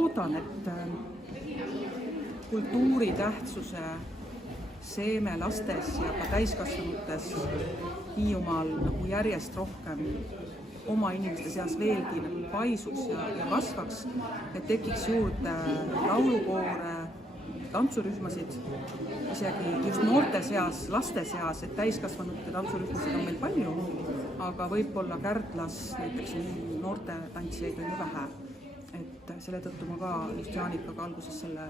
loodan, et kultuuri tähtsuse seeme lastes ja ka täiskasvanutes Hiiumaal nagu järjest rohkem oma inimeste seas veelgi nagu paisuks ja kasvaks, et tekiks juurde laulukoore, tantsurühmasid, isegi just noorte seas, laste seas, et täiskasvanute tantsurühmasid on meil palju, aga võib-olla Kärdlas näiteks noorte tantsijaid on ju vähe. Et selle tõttu ma ka just Jaanikaga alguses selle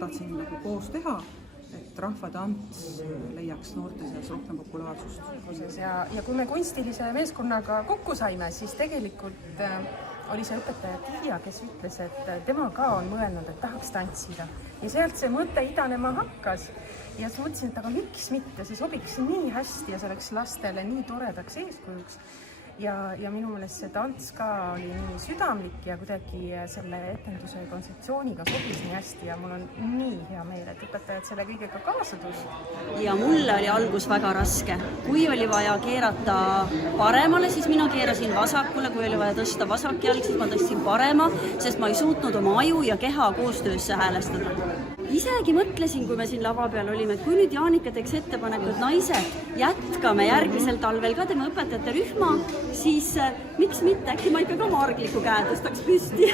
tahtsin nagu koos teha, et rahvatants leiaks noorte seas rohkem populaarsust. Ja kui me kunstilise meeskonnaga kokku saime, siis tegelikult oli see õpetaja Tiia, kes ütles, et tema ka on mõelnud, et tahaks tantsida. Ja sealt see mõte idanema hakkas. Ja siis mõtlesin, et aga miks mitte, see sobiks nii hästi ja see oleks lastele nii toredaks eeskujuks. Ja minu meelest see tants ka oli nii südamlik ja kuidagi selle etenduse kontseptsiooniga sobis nii hästi ja mul on nii hea meel, et õpetajad selle kõigega kaasa tulid. Ja mulle oli algus väga raske. Kui oli vaja keerata paremale, siis mina keerasin vasakule, kui oli vaja tõsta vasak jalg, siis ma tõstsin parema, sest ma ei suutnud oma aju ja keha koostöösse häälestada. Isegi mõtlesin, kui me siin lava peal olime, et kui nüüd Jaanika teeks ettepanekud naised, jätkame järgmisel talvel ka tema õpetajate rühma, siis miks mitte, äkki ma ikka ka margliku käe tõstaks püsti.